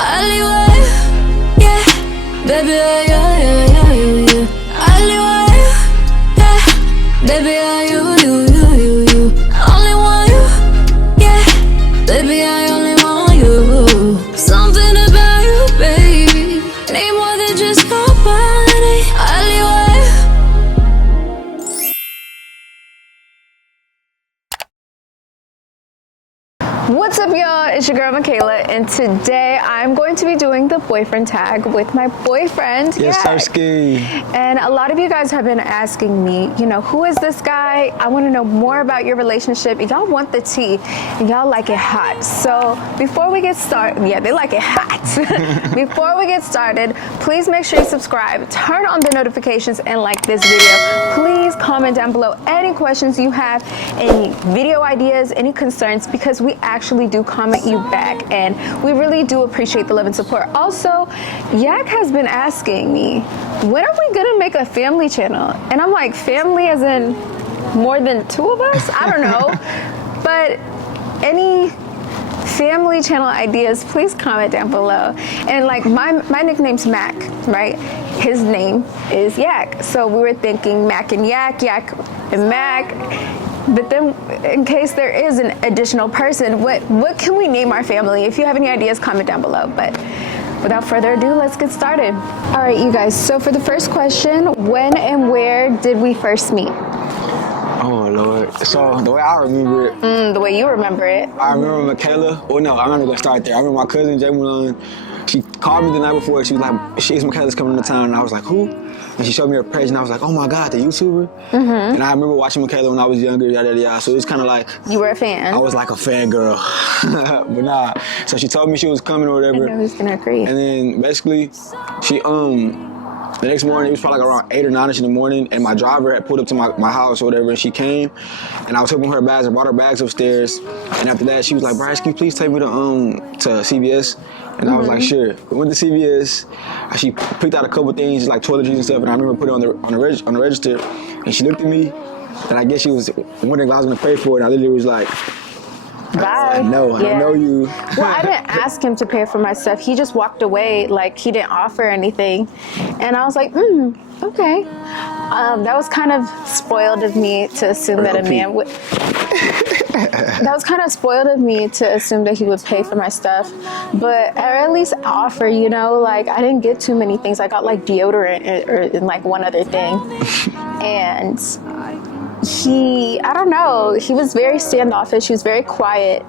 alleyway, yeah, baby, you, alleyway, yeah, baby, you, only want you, yeah, baby, I only want you. Something about you, baby, need more than just company, alleyway. What's up, y'all? It's your girl Michaela, and today I'm going to be doing the boyfriend tag with my boyfriend, Yack. And a lot of you guys have been asking me, you know, who is this guy? I want to know more about your relationship. Y'all want the tea, and y'all like it hot. So before we get started, yeah, they like it hot. Before we get started, please make sure you subscribe, turn on the notifications, and like this video. Please comment down below any questions you have, any video ideas, any concerns, because we actually do comment you back, and we really do appreciate the love and support. Also, Yack has been asking me, when are we gonna make a family channel? And I'm like, family as in more than two of us? I don't know. But any family channel ideas, please comment down below. And like my nickname's Mac, right? His name is Yack. So we were thinking Mac and Yack, Yack and Mac. But then, in case there is an additional person, what can we name our family? If you have any ideas, comment down below. But without further ado, let's get started. All right, you guys. So for the first question, when and where did we first meet? Oh, Lord. So the way I remember it. The way you remember it. I remember Michaela. Oh, no, I'm not going to start there. I remember my cousin, J. Mulan. She called me the night before. She was like, sheisMichaela's coming to town. And I was like, who? And she showed me her page, and I was like, oh my God, the YouTuber? And I remember watching Michaela when I was younger, yada, yada, yada. So it was kind of like... You were a fan. I was like a fangirl. But nah. So she told me she was coming or whatever. I know who's gonna agree. And then basically, she, the next morning, it was probably like around 8 or 9ish in the morning, and my driver had pulled up to my house or whatever, and she came, and I was helping her bags. I brought her bags upstairs, and after that, she was like, Bryce, can you please take me to CVS? And I was like, sure. We went to CVS. She picked out a couple things, like toiletries and stuff, and I remember putting it on the register, and she looked at me, and I guess she was wondering if I was gonna pay for it, and I literally was like, Bye. I know you. Well, I didn't ask him to pay for my stuff. He just walked away, like he didn't offer anything. And I was like, okay. That was kind of spoiled of me to assume that a man would... That was kind of spoiled of me to assume that he would pay for my stuff. But or at least offer, you know, like I didn't get too many things. I got like deodorant and like one other thing. And I don't know, he was very standoffish, he was very quiet,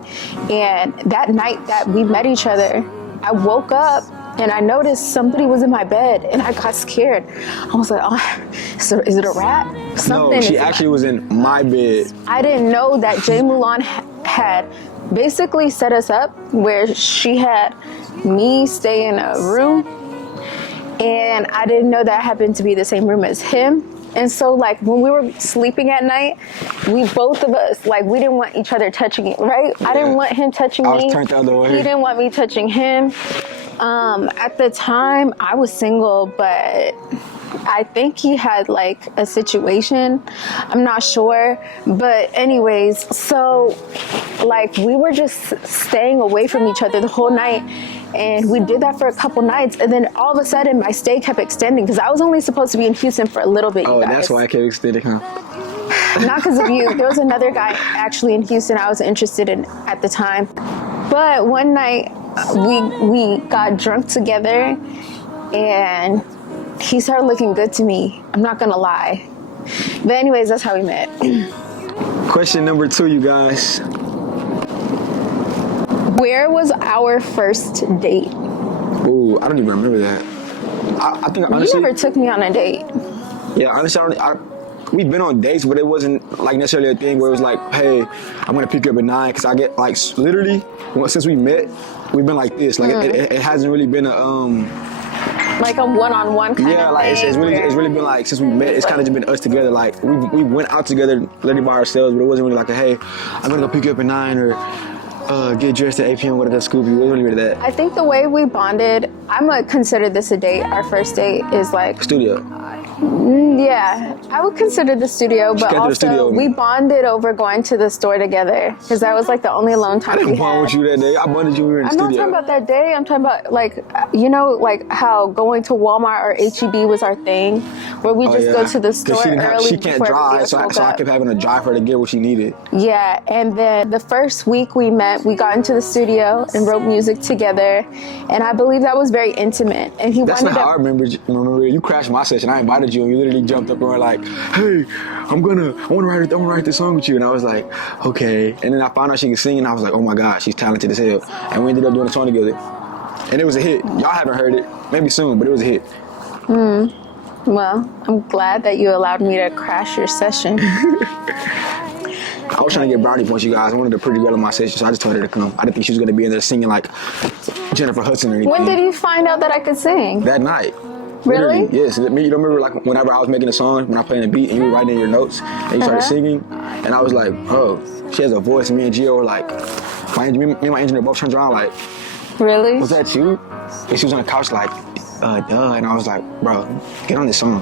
and that night that we met each other, I woke up and I noticed somebody was in my bed, and I got scared. I was like, oh, is it a rat? Something. No, she actually was in my bed. I didn't know that J. Mulan had basically set us up where she had me stay in a room, and I didn't know that happened to be the same room as him. And so, like, when we were sleeping at night, both of us, like, we didn't want each other touching it, right? Yeah. I didn't want him touching me. I was turned the other way. He didn't want me touching him. At the time, I was single, but I think he had, like, a situation. I'm not sure. But anyways, so, like, we were just staying away from each other the whole night. And we did that for a couple nights, and then all of a sudden my stay kept extending because I was only supposed to be in Houston for a little bit. Oh, that's why I kept extending, huh? Not because of you. There was another guy actually in Houston I was interested in at the time. But one night we got drunk together, and he started looking good to me. I'm not gonna lie. But anyways, that's how we met. Question number 2, you guys. Where was our first date? Ooh, I don't even remember that. I think honestly, you never took me on a date. Yeah, honestly, we've been on dates, but it wasn't like necessarily a thing where it was like, hey, I'm gonna pick you up at 9, because I get like literally since we met, we've been like this. Like it hasn't really been a like a one-on-one kind of like thing. It's really been like since we met, it's kind of just been us together. Like we went out together literally by ourselves, but it wasn't really like a hey, I'm gonna go pick you up at 9 or get dressed at 8 p.m. Go to Scooby. It wasn't really that. I think the way we bonded, I'm gonna consider this a date. Our first date is like studio. Yeah, I would consider the studio, but also we bonded over going to the store together because that was like the only alone time we had. I didn't bond with you that day. I bonded you in the studio. I'm not talking about that day. I'm talking about like, you know, like how going to Walmart or H-E-B was our thing, where we just go to the store early. She can't drive, so I kept having to drive her to get what she needed. Yeah, and then the first week we met, we got into the studio and wrote music together, and I believe that was very intimate. And that's not how I remember. You crashed my session. I invited you, and you literally jumped up and were like, "Hey, I want to write this song with you." And I was like, "Okay." And then I found out she could sing, and I was like, "Oh my God, she's talented as hell." And we ended up doing a song together, and it was a hit. Y'all haven't heard it, maybe soon, but it was a hit. Well, I'm glad that you allowed me to crash your session. I was trying to get brownie points, you guys. I wanted a pretty girl in my session, so I just told her to come. I didn't think she was going to be in there singing like Jennifer Hudson or anything. When did you find out that I could sing? That night. Really? Literally, yes. You don't remember like whenever I was making a song, when I played the beat and you were writing in your notes and you started singing, and I was like, oh, she has a voice. And me and Gio were like, me and my engineer both turned around like, really? Was that you? And she was on the couch like, duh. And I was like, bro, get on this song.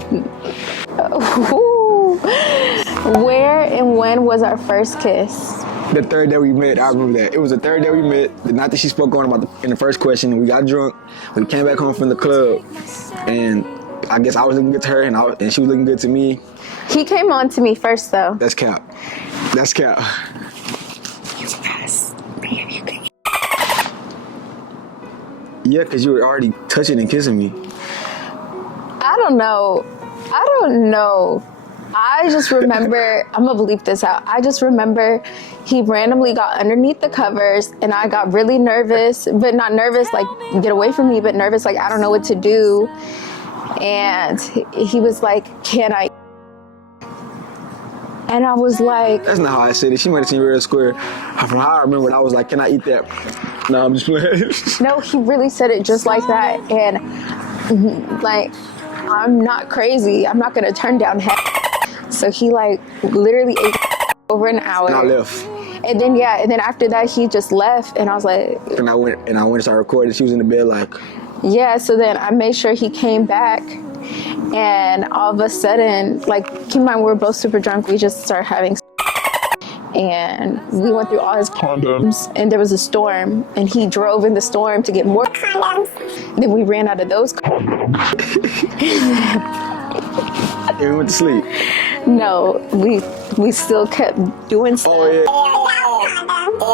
Where and when was our first kiss? The third day we met, I remember that. It was the third day we met. The night that she spoke on in the first question, we got drunk. We came back home from the club, and I guess I was looking good to her, and she was looking good to me. He came on to me first, though. That's cap. That's cap. Yeah, because you were already touching and kissing me. I don't know. I just remember, I'm gonna bleep this out. I just remember he randomly got underneath the covers and I got really nervous, but not nervous like get away from me, but nervous like I don't know what to do. And he was like, can I? And I was like, that's not how I said it. She might have seen real square. From how I remember it, I was like, can I eat that? No, I'm just playing. No, he really said it just like that. And like, I'm not crazy. I'm not gonna turn down head. So he like literally ate over an hour. And I left. And then after that he just left, and I was like. And I went and started recording. She was in the bed like. Yeah. So then I made sure he came back, and all of a sudden, like, keep in mind we were both super drunk. We just started having. And we went through all his condoms, and there was a storm, and he drove in the storm to get more condoms. Then we ran out of those condoms. And we went to sleep. No, we still kept doing stuff. Oh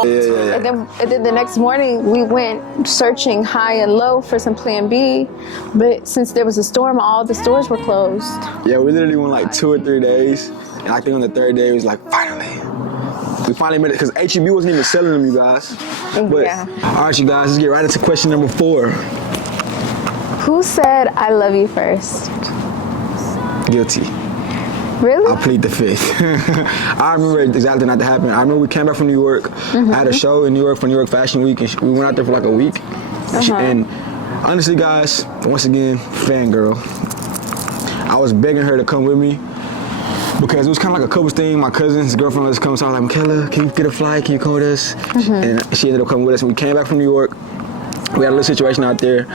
yeah. Yeah. And then the next morning we went searching high and low for some plan B, but since there was a storm, all the stores were closed. Yeah, we literally went like 2 or 3 days, and I think on the third day it was like finally. We finally made it because H-E-B wasn't even selling them, you guys. But, yeah. All right, you guys, let's get right into question number 4. Who said I love you first? Guilty. Really? I plead the fifth. I remember exactly not to happen. I remember we came back from New York. I had a show in New York for New York Fashion Week, and we went out there for like a week. And honestly, guys, once again, fangirl. I was begging her to come with me because it was kind of like a couples thing. My cousin's girlfriend was coming, so I was like, Michaela, can you get a flight? Can you come with us? And she ended up coming with us. And we came back from New York. We had a little situation out there,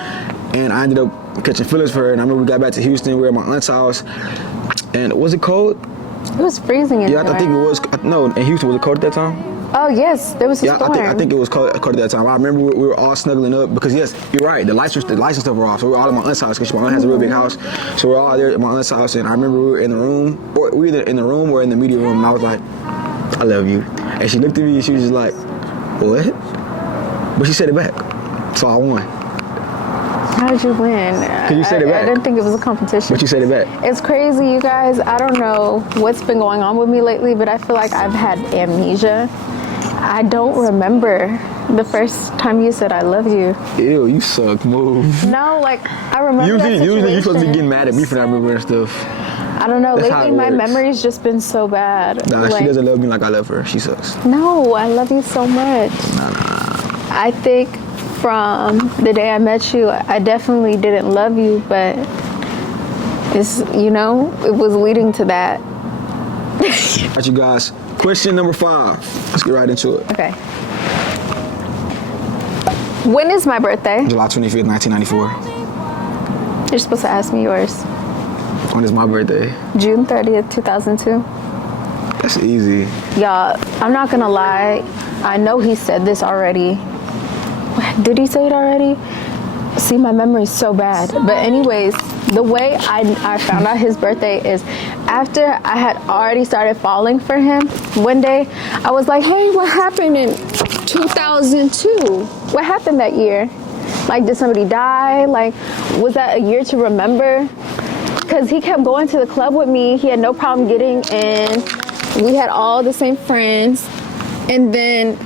and I ended up catching feelings for her. And I remember we got back to Houston. We were at my aunt's house. And was it cold? It was freezing in Yeah, I think it was. No, in Houston, was it cold at that time? Oh, yes, there was a storm. I think it was cold at that time. I remember we were all snuggling up because, yes, you're right, the lights and stuff were off. So we were all at my aunt's house because my aunt has a real big house. So we were all there at my aunt's house, and I remember we were in the room, or we were either in the room or in the media room, and I was like, I love you. And she looked at me and she was just like, what? But she said it back. So I won. How did you win? Because you said it back. I didn't think it was a competition. But you said it back. It's crazy, you guys. I don't know what's been going on with me lately, but I feel like I've had amnesia. I don't remember the first time you said I love you. Ew, you suck. Move. No, like, I remember Usually you're supposed to be getting mad at me for not remembering stuff. I don't know. That's lately, my memory's just been so bad. Nah, like, she doesn't love me like I love her. She sucks. No, I love you so much. Nah. I think from the day I met you, I definitely didn't love you, but it's, it was leading to that. All right, you guys. Question number 5. Let's get right into it. Okay. When is my birthday? July 25th, 1994. You're supposed to ask me yours. When is my birthday? June 30th, 2002. That's easy. Y'all, I'm not gonna lie. I know he said this already. Did he say it already? See, my memory's so bad. But anyways, the way I found out his birthday is after I had already started falling for him. One day, I was like, hey, what happened in 2002? What happened that year? Like, did somebody die? Like, was that a year to remember? Because he kept going to the club with me. He had no problem getting in. We had all the same friends. And then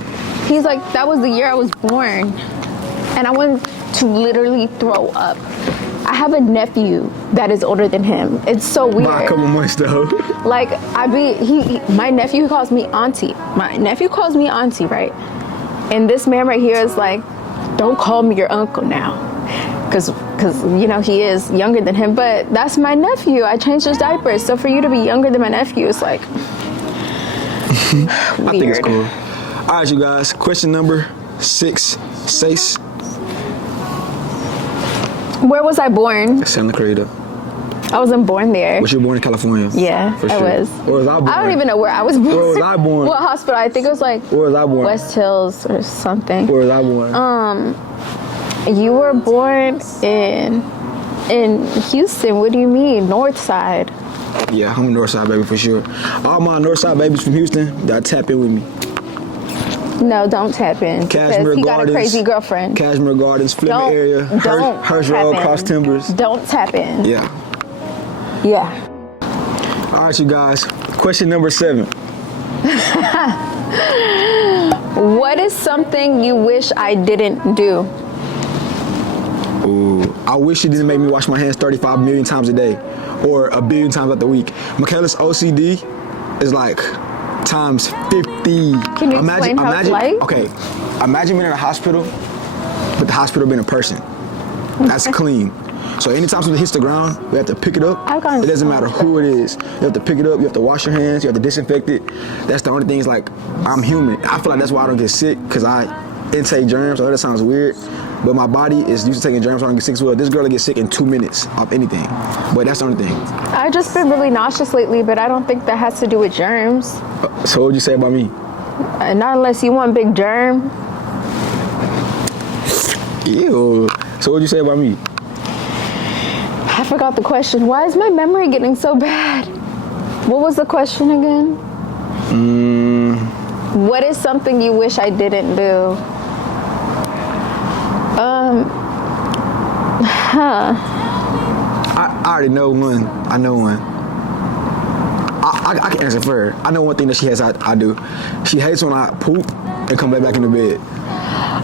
he's like, that was the year I was born. And I wanted to literally throw up. I have a nephew that is older than him. It's so weird. By a couple months though. Like, my nephew calls me auntie. My nephew calls me auntie, right? And this man right here is like, don't call me your uncle now. Cause you know, he is younger than him, but that's my nephew. I changed his diapers. So for you to be younger than my nephew, it's like, weird. I think it's cool. All right, you guys, question number 6 says, where was I born? Santa Clarita. I wasn't born there. Was you born in California? Yeah, for I sure. was. Where was I born? I don't even know where I was born. Where was I born? What hospital? I think it was like Where was I born? West Hills or something. Where was I born? You were born in Houston. What do you mean? North Side. Yeah, I'm a North Side baby for sure. All my North Side babies from Houston, gotta tap in with me. No, don't tap in. Cashmere because he Gardens, got a crazy girlfriend. Cashmere Gardens, Fleming area, Hirsch tap Road, in. Cross Timbers. Don't tap in. Yeah. Yeah. All right, you guys. Question number 7. What is something you wish I didn't do? Ooh, I wish you didn't make me wash my hands 35 million times a day, or a billion times out the week. Michaela's OCD is like times 50. Can you explain how it's like? Okay, imagine being in a hospital, but the hospital being a person. That's clean. So anytime something hits the ground, we have to pick it up. It doesn't matter who it is. You have to pick it up, you have to wash your hands, you have to disinfect it. That's the only thing, is like, I'm human. I feel like that's why I don't get sick, because I intake germs. I know that sounds weird, but my body is used to taking germs, so I don't get sick as well. This girl will get sick in 2 minutes of anything, but that's the only thing. I've just been really nauseous lately, but I don't think that has to do with germs. So what would you say about me? Not unless you want big germ. Ew. So what would you say about me? I forgot the question. Why is my memory getting so bad? What was the question again? What is something you wish I didn't do? I already know one. I know one. I can answer for her. I know one thing that she has. I do. She hates when I poop and come back into bed.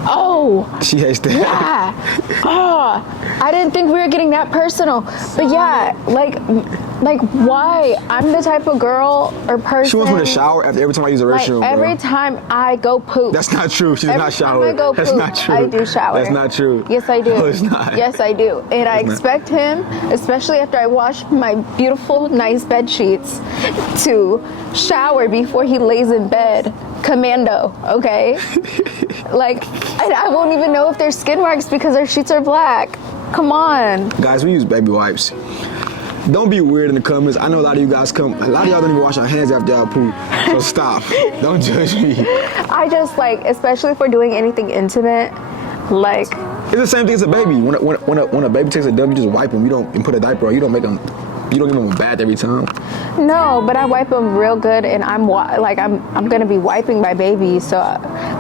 Oh. She hates that. Yeah. Oh, I didn't think we were getting that personal. But yeah, like why? I'm the type of girl or person. She wants me to shower after every time I use the restroom. Like, every time I go poop. That's not true. She does not shower. Every time I go That's poop, not true. I do shower. That's not true. Yes, I do. No, it's not. Yes, I do. And I expect him, especially after I wash my beautiful, nice bed sheets, to shower before he lays in bed. Commando, okay? Like, I won't even know if there's skin marks because our sheets are black. Come on. Guys, we use baby wipes. Don't be weird in the comments. I know a lot of you guys a lot of y'all don't even wash your hands after y'all poop. So stop. Don't judge me. I just like, especially if we're doing anything intimate, like. It's the same thing as a baby. When a baby takes a dump, you just wipe them. You don't put a diaper on. You don't give them a bath every time. No, but I wipe them real good, and I'm gonna be wiping my baby. So,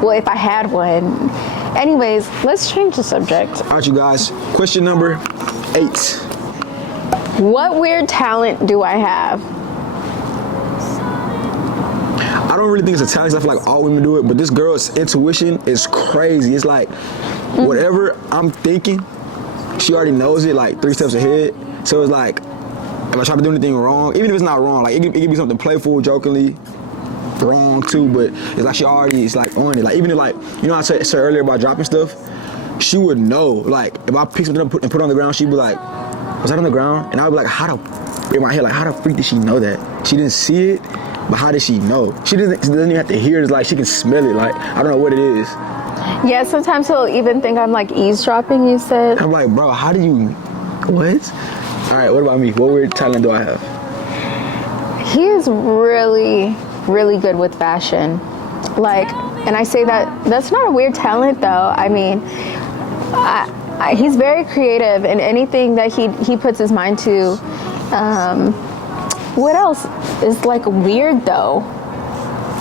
well, if I had one. Anyways, let's change the subject. All right, you guys. Question number 8. What weird talent do I have? I don't really think it's a talent. I feel like all women do it, but this girl's intuition is crazy. It's like whatever I'm thinking, she already knows it like 3 steps ahead. So it's like, if I try to do anything wrong, even if it's not wrong, like it could be something playful, jokingly wrong too, but it's like she already is like on it. Like even if like, you know I said earlier about dropping stuff, she would know. Like if I pick something up and put it on the ground, she'd be like, was that on the ground? And I would be like, in my head, like how the freak did she know that? She didn't see it, but how did she know? She doesn't even have to hear it. It's like she can smell it. Like I don't know what it is. Yeah, sometimes he'll even think I'm like eavesdropping, you said. I'm like, bro, how do you, what? All right, what about me? What weird talent do I have? He is really, really good with fashion. Like, and I say that's not a weird talent though. I mean, he's very creative in anything that he puts his mind to. What else is like weird though?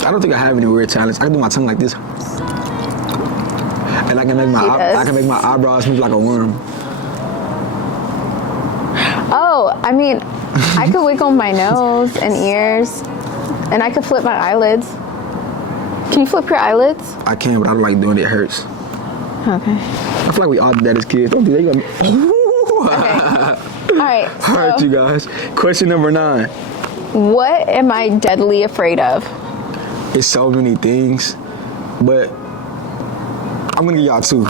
I don't think I have any weird talents. I can do my tongue like this, and I can make my eyebrows move like a worm. Oh, I mean, I could wiggle my nose and ears, and I could flip my eyelids. Can you flip your eyelids? I can, but I don't like doing it. It hurts. Okay. I feel like we all did that as kids. Don't do that. You got me. Okay. All right. All right, you guys. Question number 9. What am I deadly afraid of? It's so many things, but I'm gonna give y'all 2.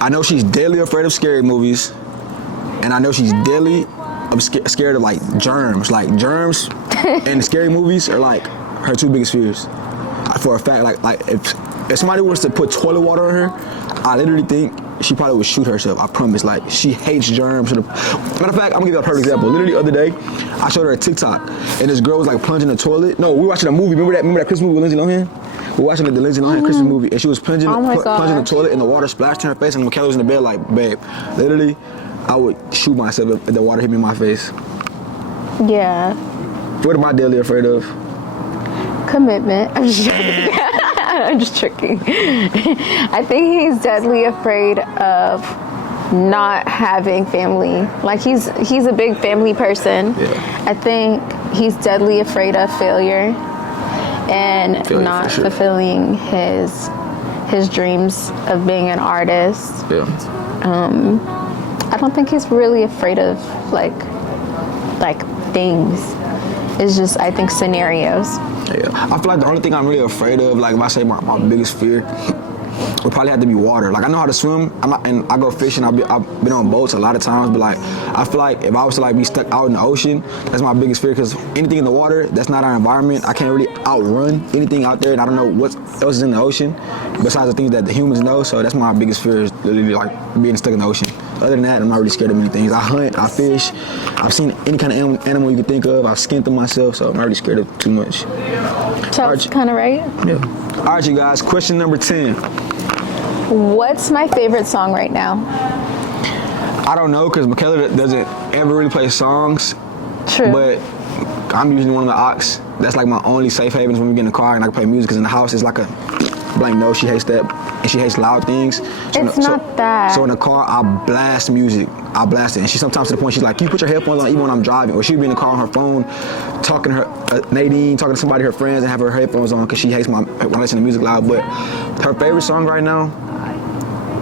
I know she's deadly afraid of scary movies, and I know she's deadly scared of like germs. Like germs and scary movies are like her 2 biggest fears. For a fact, like if somebody was to put toilet water on her, I literally think she probably would shoot herself. I promise. Like she hates germs. Matter of fact, I'm gonna give you a perfect example. Literally the other day, I showed her a TikTok, and this girl was like plunging in the toilet. No, we were watching a movie. Remember that Christmas movie with Lindsay Lohan? We were watching the Lindsay Lohan Christmas movie, and she was plunging in the toilet, and the water splashed in her face, and Michaela was in the bed like, babe, literally, I would shoot myself if the water hit me in my face. Yeah. What am I deadly afraid of? Commitment. I'm just joking. I'm just tricking. I think he's deadly afraid of not having family. Like he's a big family person. Yeah. I think he's deadly afraid of failure and not fulfilling his dreams of being an artist. Yeah. I don't think he's really afraid of like things. It's just, I think, scenarios. Yeah. I feel like the only thing I'm really afraid of, like if I say my biggest fear, would probably have to be water. Like I know how to swim, and I go fishing. I've been on boats a lot of times, but like I feel like if I was to like be stuck out in the ocean, that's my biggest fear. Because anything in the water, that's not our environment. I can't really outrun anything out there, and I don't know what else is in the ocean besides the things that the humans know. So that's my biggest fear, is literally like being stuck in the ocean. Other than that, I'm not really scared of many things. I hunt, I fish, I've seen any kind of animal you can think of. I've skinned them myself, so I'm not really scared of too much. Sounds kind of right. Yeah. All right, you guys. Question number 10. What's my favorite song right now? I don't know, because Michaela doesn't ever really play songs. True. But I'm usually one of the aux. That's like my only safe havens when we get in the car and I can play music, because in the house it's like a blank no. She hates that, and she hates loud things. It's not that. So in the car, I blast music. I blast it, and she sometimes to the point she's like, "Can you put your headphones on even when I'm driving?" Or she'll be in the car on her phone, talking to her Nadine, talking to somebody, her friends, and have her headphones on because she hates when I listen to music loud. But her favorite song right now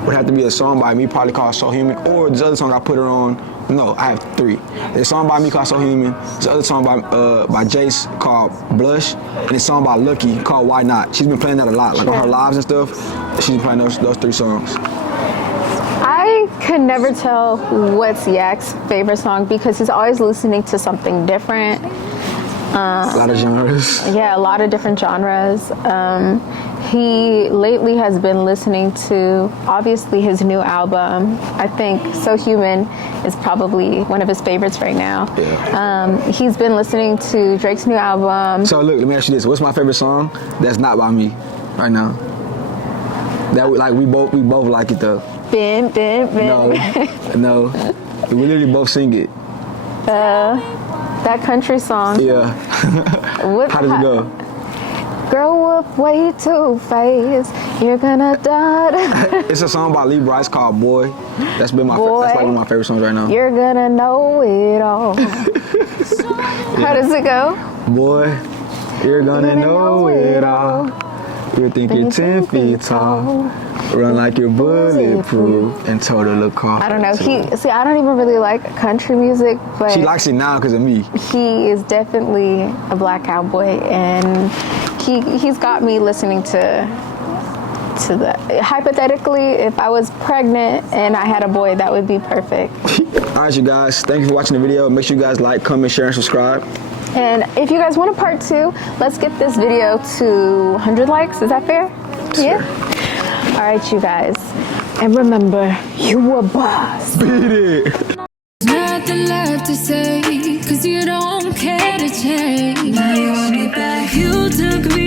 would have to be a song by me, probably called So Human, or this other song I put her on. No, I have 3. There's a song by me called So Human. There's another song by Jace called Blush, and a song by Lucky called Why Not. She's been playing that a lot, like on her lives and stuff. She's been playing those 3 songs. I could never tell what's Yack's favorite song because he's always listening to something different. A lot of genres. Yeah, a lot of different genres. He lately has been listening to, obviously, his new album. I think So Human is probably one of his favorites right now. Yeah. He's been listening to Drake's new album. So look, let me ask you this. What's my favorite song that's not by me right now? That we both like it though. Ben. No. We literally both sing it. That country song. Yeah. How does it go? Grow up way too fast, you're gonna die. It's a song by Lee Bryce called Boy. That's like one of my favorite songs right now. You're gonna know it all. How does it go? Boy, you're gonna know it all. You think you're 10 feet tall. Run like you're bulletproof and total a car. I don't know. I don't even really like country music, but she likes it now because of me. He is definitely a black cowboy, and he's got me listening to that. Hypothetically, if I was pregnant and I had a boy, that would be perfect. All right, you guys. Thank you for watching the video. Make sure you guys like, comment, share, and subscribe. And if you guys want a part 2, let's get this video to 100 likes. Is that fair? Sure. Yeah. All right, you guys. And remember, you a boss. Beat it. have to say, cause you don't care to change. Now you want me back. You took me